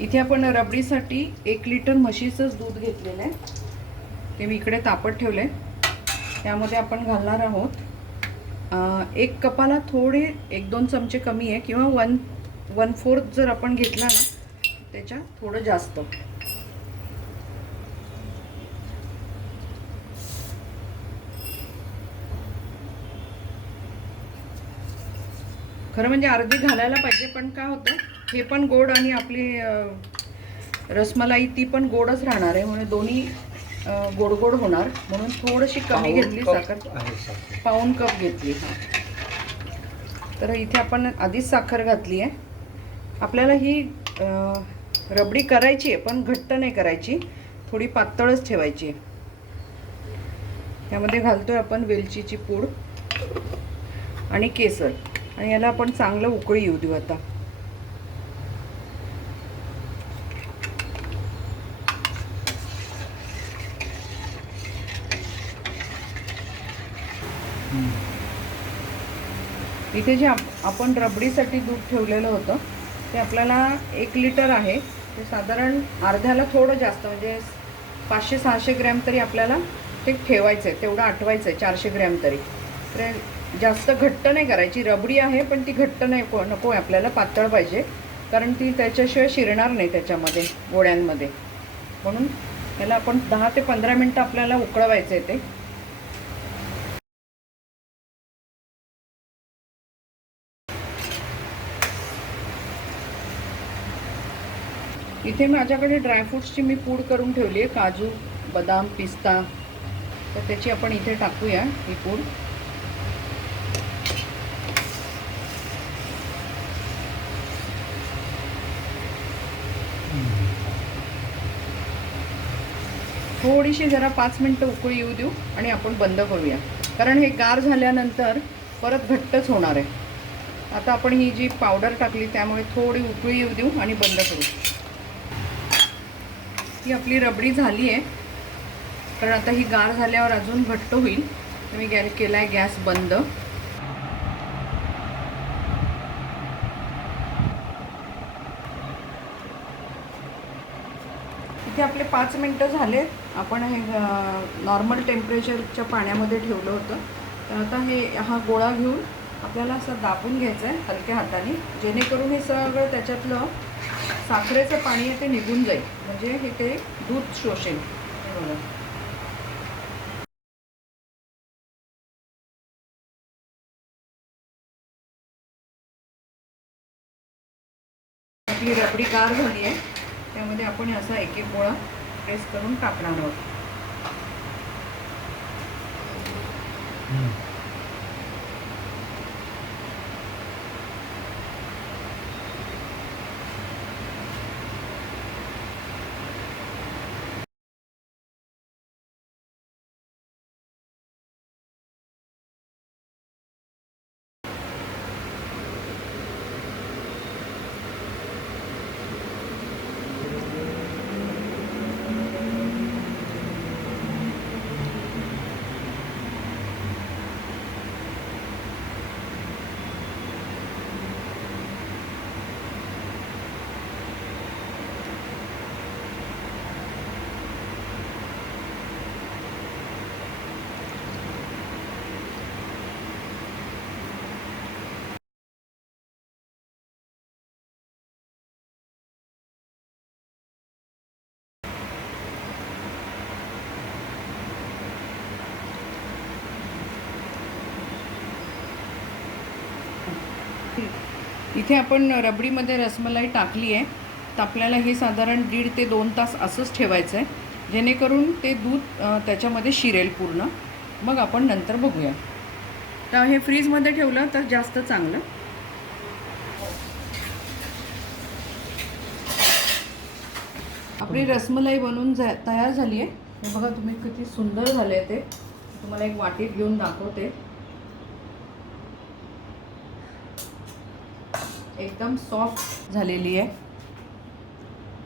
इथे आपण रबडीसाठी 1 लिटर म्हशीचंच दूध घेतलेलं आहे, ते मी इकडे तापत ठेवले. त्यामध्ये आपण घालणार आहोत 1 कपाला थोडे 1-2 चमचे कमी आहे, किंवा 1/4 जर आपण घेतला ना त्याच्या थोडं जास्त. खरं म्हणजे अर्धी घालायला पाहिजे, पण काय होतं हे पण गोड आणि आपली रसमलाई ती पण गोडच राहणार आहे, म्हणून दोन्ही गोड गोड होणार, म्हणून थोडीशी कमी घेतली साखर. पाऊण कप घेतली. तर इथे आपण आधीच साखर घातली आहे. आपल्याला ही रबडी करायची आहे, पण घट्ट नाही करायची, थोडी पातळच ठेवायची आहे. त्यामध्ये घालतोय आपण वेलचीची पूड आणि केसर, आणि याला आपण चांगलं उकळी येऊ देऊ आता. इथे जे आपण रबडीसाठी दूध ठेवलेलं होतं ते आपल्याला 1 लिटर आहे, ते साधारण अर्ध्याला थोडं जास्त, म्हणजे 500-600 ग्रॅम तरी आपल्याला ते ठेवायचं आहे, तेवढं आटवायचं आहे, 400 ग्रॅम तरी. तर जास्त घट्ट नाही करायची, रबडी आहे पण ती घट्ट नाही नको आहे आपल्याला, पातळ पाहिजे, कारण ती त्याच्याशिवाय शिरणार नाही त्याच्यामध्ये गोळ्यांमध्ये. म्हणून याला आपण 10 ते 15 मिनटं आपल्याला उकळवायचं आहे ते. इथे माझ्याकडे ड्रायफ्रूट्सची मी पूड करून ठेवली आहे, काजू, बदाम, पिस्ता, तर त्याची आपण इथे टाकूया ही पूड. थोडीशी जरा 5 मिनटं उकळी येऊ देऊ आणि आपण बंद करूया, कारण हे गार झाल्यानंतर परत घट्टच होणार आहे. आता आपण ही जी पावडर टाकली त्यामुळे थोडी उकळी येऊ देऊ आणि बंद करू. ही आपली रबडी झाली आहे, कारण आता ही गार झाल्यावर अजून घट्ट होईल. तर मी केला आहे गॅस बंद. इथे आपले 5 मिनटं झाले. आपण हे नॉर्मल टेम्परेचरच्या पाण्यामध्ये ठेवलं होतं. तर आता हा गोळा घेऊन आपल्याला असं दाबून घ्यायचं आहे हलक्या हाताने, जेणेकरून हे सगळं त्याच्यातलं साखरेचं पाणी आहे ते निघून जाईल, म्हणजे हे ते दूध शोषेल. हे बघा, आपली रबडी गार झाली आहे. त्यामध्ये आपण असा एक एक गोळा प्रेस करून टाकणार आहोत. इथे आपण रबडीमध्ये रसमलाई टाकली आहे, तर आपल्याला हे साधारण 1.5 ते 2 तास असंच ठेवायचं आहे, जेणेकरून ते दूध त्याच्यामध्ये शिरेल पूर्ण. मग आपण नंतर बघूया. तर हे फ्रीजमध्ये ठेवलं तर जास्त चांगलं. आपली रसमलाई बनवून तयार झाली आहे. हे बघा तुम्ही, किती सुंदर झाले आहे ते. तुम्हाला एक वाटीत घेऊन दाखवते. एकदम सॉफ्ट झालेली आहे.